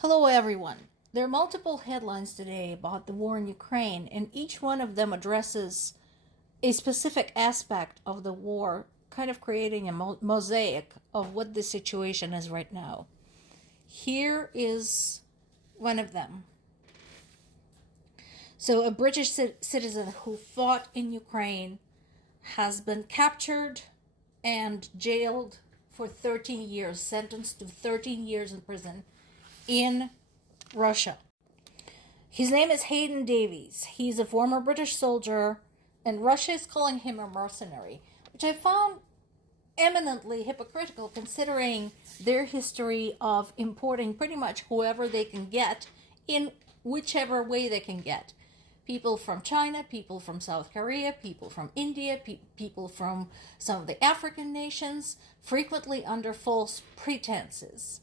Hello, everyone. There are multiple headlines today about the war in Ukraine, and each one of them addresses a specific aspect of the war, kind of creating a mosaic of what the situation is right now. Here is one of them. So, a British citizen who fought in Ukraine has been captured and jailed for 13 years, sentenced to 13 years in prison in Russia. His name is Hayden Davies. He's a former British soldier, and Russia is calling him a mercenary, which I found eminently hypocritical considering their history of importing pretty much whoever they can get in whichever way they can get. People from China, people from South Korea, people from India, people from some of the African nations, frequently under false pretenses.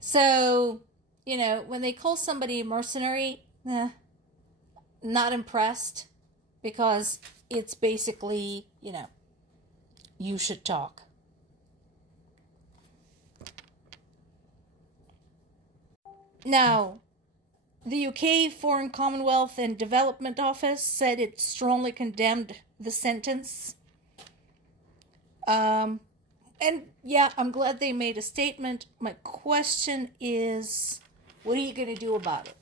So, when they call somebody a mercenary, not impressed, because it's basically, you should talk. Now, the UK Foreign Commonwealth and Development Office said it strongly condemned the sentence. And yeah, I'm glad they made a statement. My question is, what are you going to do about it?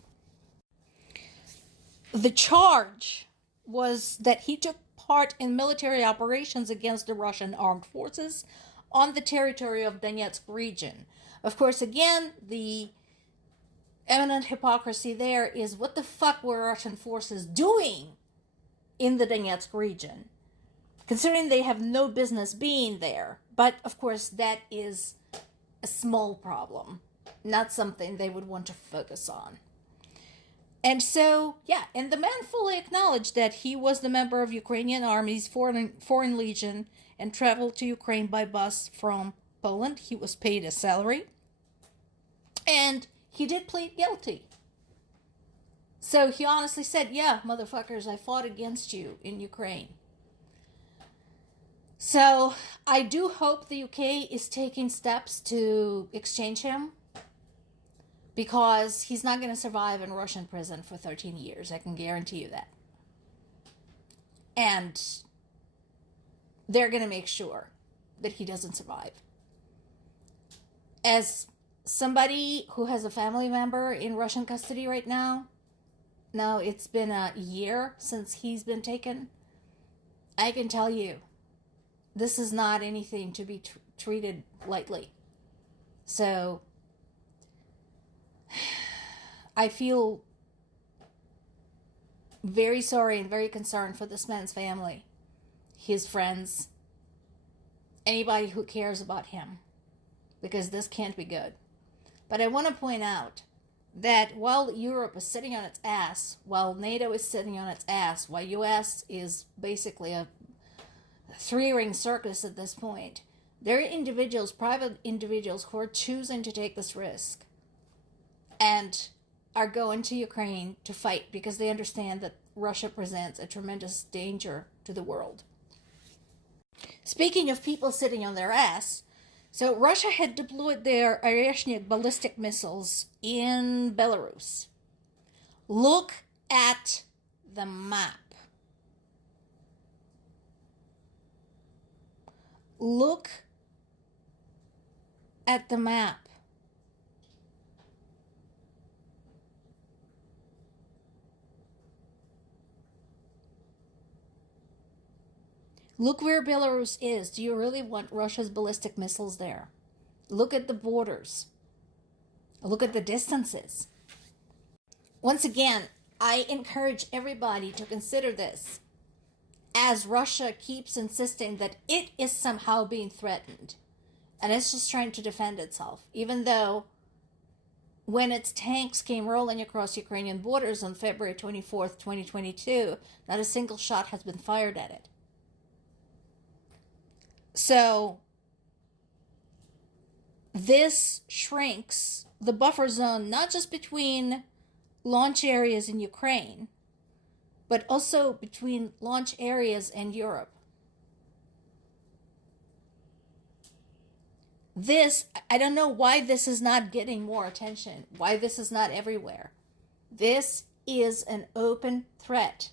The charge was that he took part in military operations against the Russian armed forces on the territory of Donetsk region. Of course, again, the eminent hypocrisy there is, what the fuck were Russian forces doing in the Donetsk region, considering they have no business being there? But of course, that is a small problem, not something they would want to focus on. And so, yeah, and the man fully acknowledged that he was the member of Ukrainian Army's Foreign Legion and traveled to Ukraine by bus from Poland. He was paid a salary. And he did plead guilty. So he honestly said, yeah, motherfuckers, I fought against you in Ukraine. So I do hope the UK is taking steps to exchange him, because he's not going to survive in Russian prison for 13 years. I can guarantee you that. And they're going to make sure that he doesn't survive. As somebody who has a family member in Russian custody right now, it's been a year since he's been taken, I can tell you, this is not anything to be treated lightly. So I feel very sorry and very concerned for this man's family, his friends, anybody who cares about him, because this can't be good. But I want to point out that while Europe is sitting on its ass, while NATO is sitting on its ass, while US is basically a three-ring circus at this point, there are individuals, private individuals, who are choosing to take this risk and are going to Ukraine to fight because they understand that Russia presents a tremendous danger to the world. Speaking of people sitting on their ass, so Russia had deployed their Oreshnik ballistic missiles in Belarus. Look at the map. Look at the map. Look where Belarus is. Do you really want Russia's ballistic missiles there? Look at the borders. Look at the distances. Once again, I encourage everybody to consider this, as Russia keeps insisting that it is somehow being threatened, and it's just trying to defend itself, even though when its tanks came rolling across Ukrainian borders on February 24th, 2022, not a single shot has been fired at it. So this shrinks the buffer zone, not just between launch areas in Ukraine, but also between launch areas and Europe. This, I don't know why this is not getting more attention, why this is not everywhere. This is an open threat.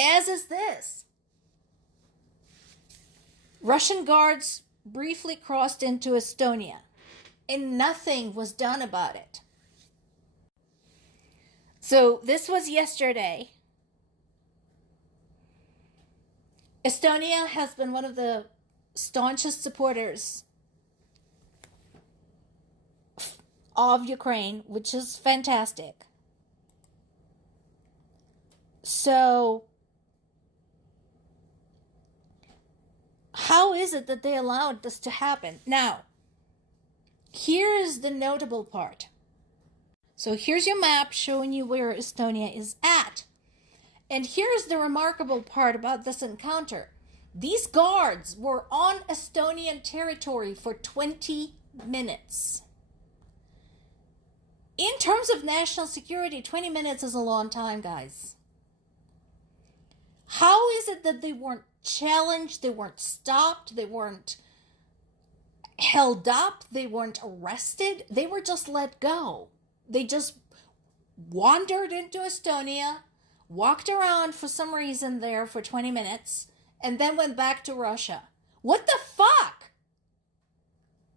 As is this. Russian guards briefly crossed into Estonia, and nothing was done about it. So this was yesterday. Estonia has been one of the staunchest supporters of Ukraine, which is fantastic. So, how is it that they allowed this to happen? Now, here is the notable part. So here's your map showing you where Estonia is at. And here's the remarkable part about this encounter. These guards were on Estonian territory for 20 minutes. In terms of national security, 20 minutes is a long time, guys. How is it that they weren't challenged, they weren't stopped, they weren't held up, they weren't arrested? They were just let go. They just wandered into Estonia, walked around for some reason there for 20 minutes, and then went back to Russia. What the fuck?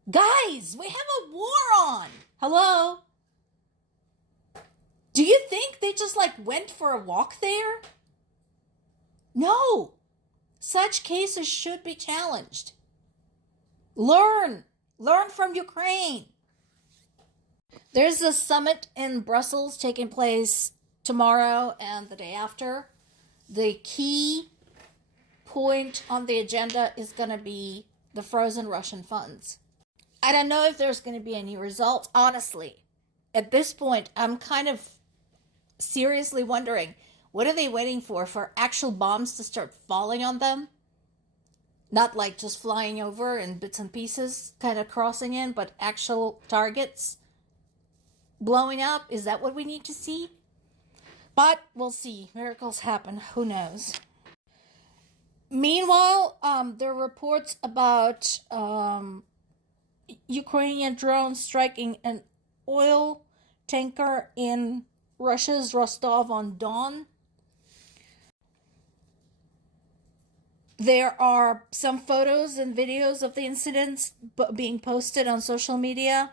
Guys, we have a war on. Hello? Do you think they just went for a walk there? No. Such cases should be challenged. Learn from Ukraine. There's a summit in Brussels taking place tomorrow and the day after. The key point on the agenda is going to be the frozen Russian funds. I don't know if there's going to be any results, honestly. At this point, I'm kind of seriously wondering, what are they waiting for actual bombs to start falling on them? Not just flying over in bits and pieces, kind of crossing in, but actual targets blowing up. Is that what we need to see? But we'll see. Miracles happen. Who knows? Meanwhile, there are reports about Ukrainian drones striking an oil tanker in Russia's Rostov-on-Don. There are some photos and videos of the incidents being posted on social media.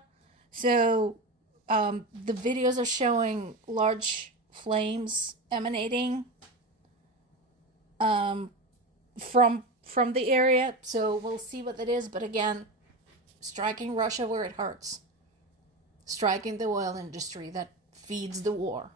So the videos are showing large flames emanating from the area. So we'll see what that is. But again, striking Russia where it hurts. Striking the oil industry that feeds the war.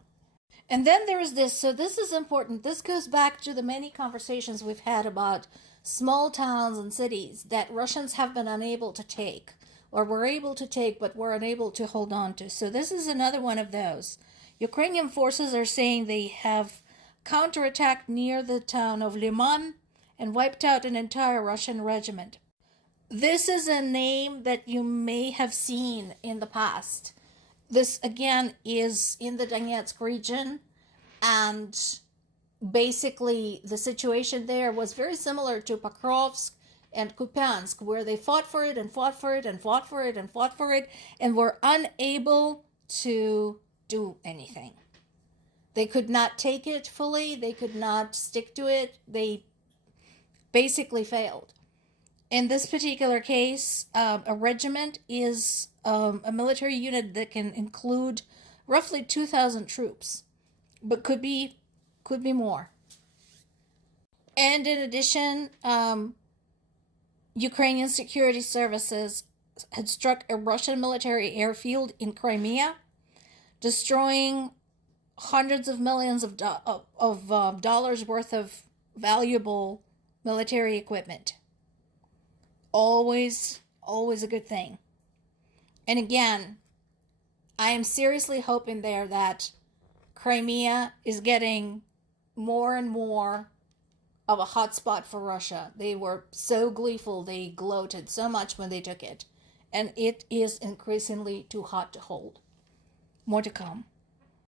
And then there is this. So this is important. This goes back to the many conversations we've had about small towns and cities that Russians have been unable to take, or were able to take but were unable to hold on to. So this is another one of those. Ukrainian forces are saying they have counterattacked near the town of Liman and wiped out an entire Russian regiment. This is a name that you may have seen in the past. This, again, is in the Donetsk region, and basically the situation there was very similar to Pokrovsk and Kupiansk, where they fought for it and fought for it and fought for it and fought for it and were unable to do anything. They could not take it fully. They could not stick to it. They basically failed. In this particular case, a regiment is a military unit that can include roughly 2,000 troops, but could be more. And in addition, Ukrainian security services had struck a Russian military airfield in Crimea, destroying hundreds of millions of dollars worth of valuable military equipment. Always a good thing. And again, I am seriously hoping there that Crimea is getting more and more of a hotspot for Russia. They were so gleeful, they gloated so much when they took it. And it is increasingly too hot to hold. More to come.